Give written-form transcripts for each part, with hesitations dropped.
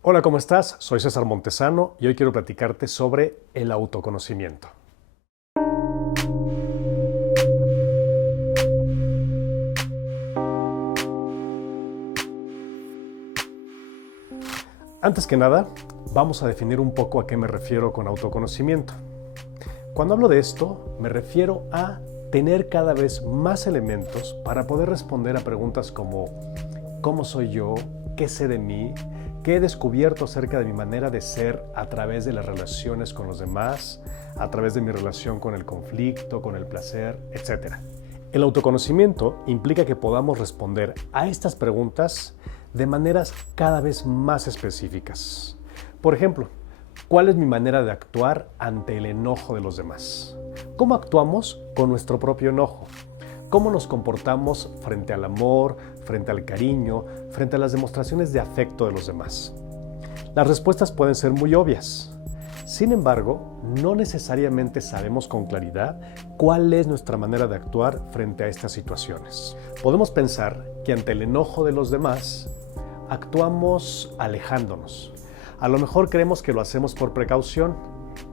Hola, ¿cómo estás? Soy César Montesano y hoy quiero platicarte sobre el autoconocimiento. Antes que nada, vamos a definir un poco a qué me refiero con autoconocimiento. Cuando hablo de esto, me refiero a tener cada vez más elementos para poder responder a preguntas como ¿cómo soy yo? ¿Qué sé de mí? ¿Qué he descubierto acerca de mi manera de ser a través de las relaciones con los demás, a través de mi relación con el conflicto, con el placer, etcétera? El autoconocimiento implica que podamos responder a estas preguntas de maneras cada vez más específicas. Por ejemplo, ¿cuál es mi manera de actuar ante el enojo de los demás? ¿Cómo actuamos con nuestro propio enojo? ¿Cómo nos comportamos frente al amor, frente al cariño, frente a las demostraciones de afecto de los demás? Las respuestas pueden ser muy obvias. Sin embargo, no necesariamente sabemos con claridad cuál es nuestra manera de actuar frente a estas situaciones. Podemos pensar que ante el enojo de los demás, actuamos alejándonos. A lo mejor creemos que lo hacemos por precaución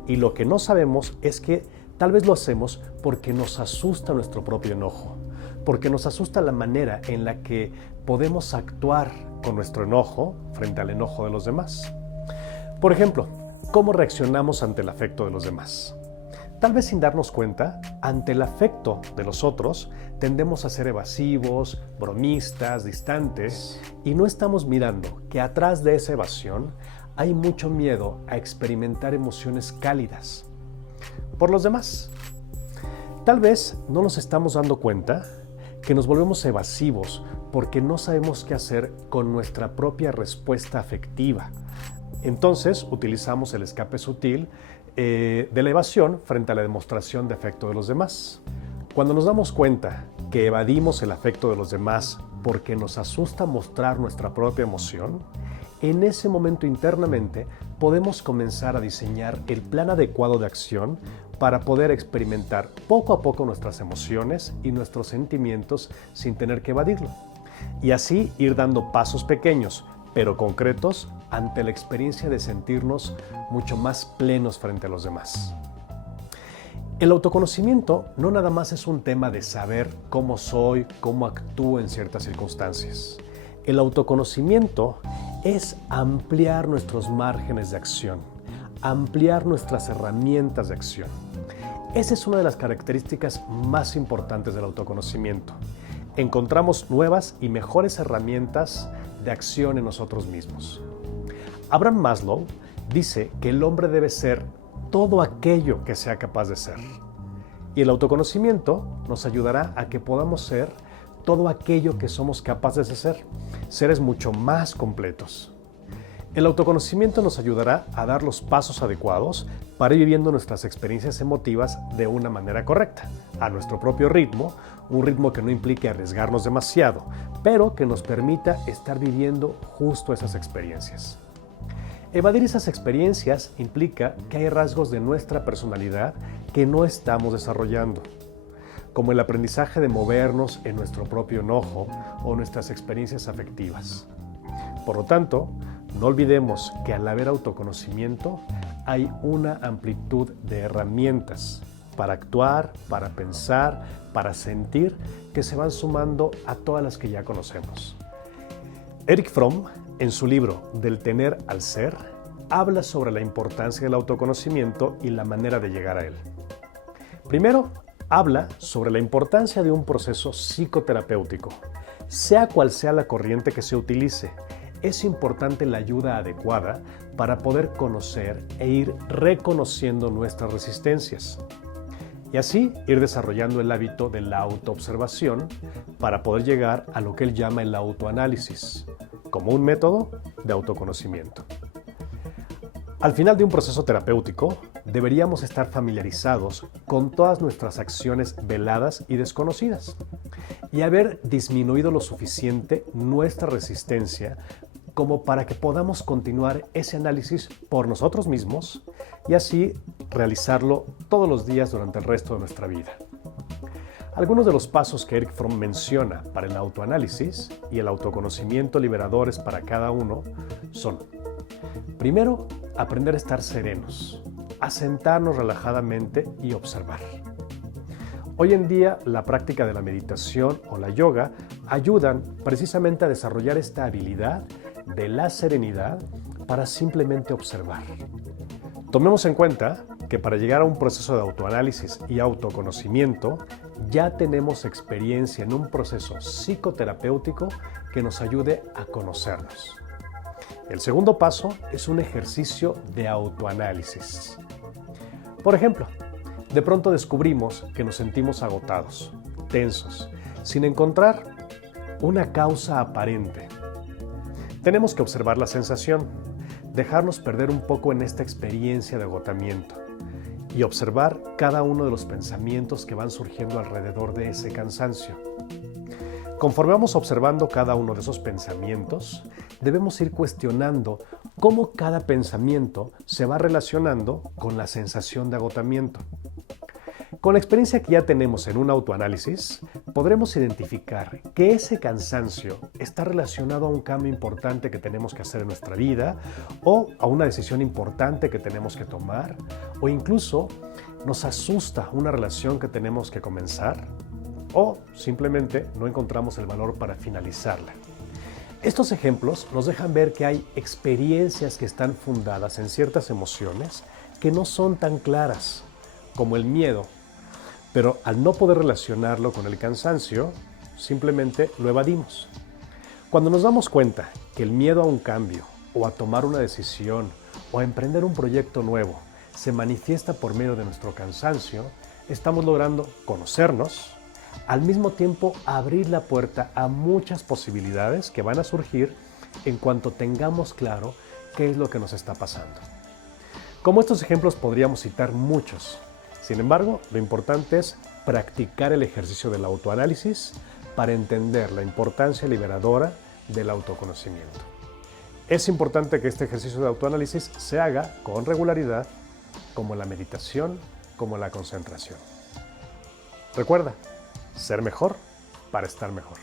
y lo que no sabemos es que tal vez lo hacemos porque nos asusta nuestro propio enojo, porque nos asusta la manera en la que podemos actuar con nuestro enojo frente al enojo de los demás. Por ejemplo, ¿cómo reaccionamos ante el afecto de los demás? Tal vez sin darnos cuenta, ante el afecto de los otros, tendemos a ser evasivos, bromistas, distantes, y no estamos mirando que atrás de esa evasión hay mucho miedo a experimentar emociones cálidas por los demás. Tal vez no nos estamos dando cuenta que nos volvemos evasivos porque no sabemos qué hacer con nuestra propia respuesta afectiva. Entonces utilizamos el escape sutil de la evasión frente a la demostración de afecto de los demás. Cuando nos damos cuenta que evadimos el afecto de los demás porque nos asusta mostrar nuestra propia emoción, en ese momento internamente podemos comenzar a diseñar el plan adecuado de acción para poder experimentar poco a poco nuestras emociones y nuestros sentimientos sin tener que evadirlo. Y así ir dando pasos pequeños, pero concretos, ante la experiencia de sentirnos mucho más plenos frente a los demás. El autoconocimiento no nada más es un tema de saber cómo soy, cómo actúo en ciertas circunstancias. El autoconocimiento es ampliar nuestros márgenes de acción, ampliar nuestras herramientas de acción. Esa es una de las características más importantes del autoconocimiento. Encontramos nuevas y mejores herramientas de acción en nosotros mismos. Abraham Maslow dice que el hombre debe ser todo aquello que sea capaz de ser. Y el autoconocimiento nos ayudará a que podamos ser todo aquello que somos capaces de ser, seres mucho más completos. El autoconocimiento nos ayudará a dar los pasos adecuados para ir viviendo nuestras experiencias emotivas de una manera correcta, a nuestro propio ritmo, un ritmo que no implique arriesgarnos demasiado, pero que nos permita estar viviendo justo esas experiencias. Evadir esas experiencias implica que hay rasgos de nuestra personalidad que no estamos desarrollando, como el aprendizaje de movernos en nuestro propio enojo o nuestras experiencias afectivas. Por lo tanto, no olvidemos que al haber autoconocimiento hay una amplitud de herramientas para actuar, para pensar, para sentir, que se van sumando a todas las que ya conocemos. Erich Fromm, en su libro Del tener al ser, habla sobre la importancia del autoconocimiento y la manera de llegar a él. Primero, habla sobre la importancia de un proceso psicoterapéutico. Sea cual sea la corriente que se utilice, es importante la ayuda adecuada para poder conocer e ir reconociendo nuestras resistencias. Y así ir desarrollando el hábito de la autoobservación para poder llegar a lo que él llama el autoanálisis, como un método de autoconocimiento. Al final de un proceso terapéutico, deberíamos estar familiarizados con todas nuestras acciones veladas y desconocidas y haber disminuido lo suficiente nuestra resistencia como para que podamos continuar ese análisis por nosotros mismos y así realizarlo todos los días durante el resto de nuestra vida. Algunos de los pasos que Erich Fromm menciona para el autoanálisis y el autoconocimiento liberadores para cada uno son: Primero, aprender a estar serenos, a sentarnos relajadamente y observar. Hoy en día, la práctica de la meditación o la yoga ayudan precisamente a desarrollar esta habilidad de la serenidad para simplemente observar. Tomemos en cuenta que para llegar a un proceso de autoanálisis y autoconocimiento, ya tenemos experiencia en un proceso psicoterapéutico que nos ayude a conocernos. El segundo paso es un ejercicio de autoanálisis. Por ejemplo, de pronto descubrimos que nos sentimos agotados, tensos, sin encontrar una causa aparente. Tenemos que observar la sensación, dejarnos perder un poco en esta experiencia de agotamiento y observar cada uno de los pensamientos que van surgiendo alrededor de ese cansancio. Conforme vamos observando cada uno de esos pensamientos, debemos ir cuestionando cómo cada pensamiento se va relacionando con la sensación de agotamiento. Con la experiencia que ya tenemos en un autoanálisis, podremos identificar que ese cansancio está relacionado a un cambio importante que tenemos que hacer en nuestra vida o a una decisión importante que tenemos que tomar o incluso nos asusta una relación que tenemos que comenzar o simplemente no encontramos el valor para finalizarla. Estos ejemplos nos dejan ver que hay experiencias que están fundadas en ciertas emociones que no son tan claras, como el miedo, pero al no poder relacionarlo con el cansancio, simplemente lo evadimos. Cuando nos damos cuenta que el miedo a un cambio, o a tomar una decisión, o a emprender un proyecto nuevo, se manifiesta por medio de nuestro cansancio, estamos logrando conocernos, al mismo tiempo abrir la puerta a muchas posibilidades que van a surgir en cuanto tengamos claro qué es lo que nos está pasando. Como estos ejemplos podríamos citar muchos. Sin embargo, lo importante es practicar el ejercicio del autoanálisis para entender la importancia liberadora del autoconocimiento. Es importante que este ejercicio de autoanálisis se haga con regularidad, como la meditación, como la concentración. Recuerda, ser mejor para estar mejor.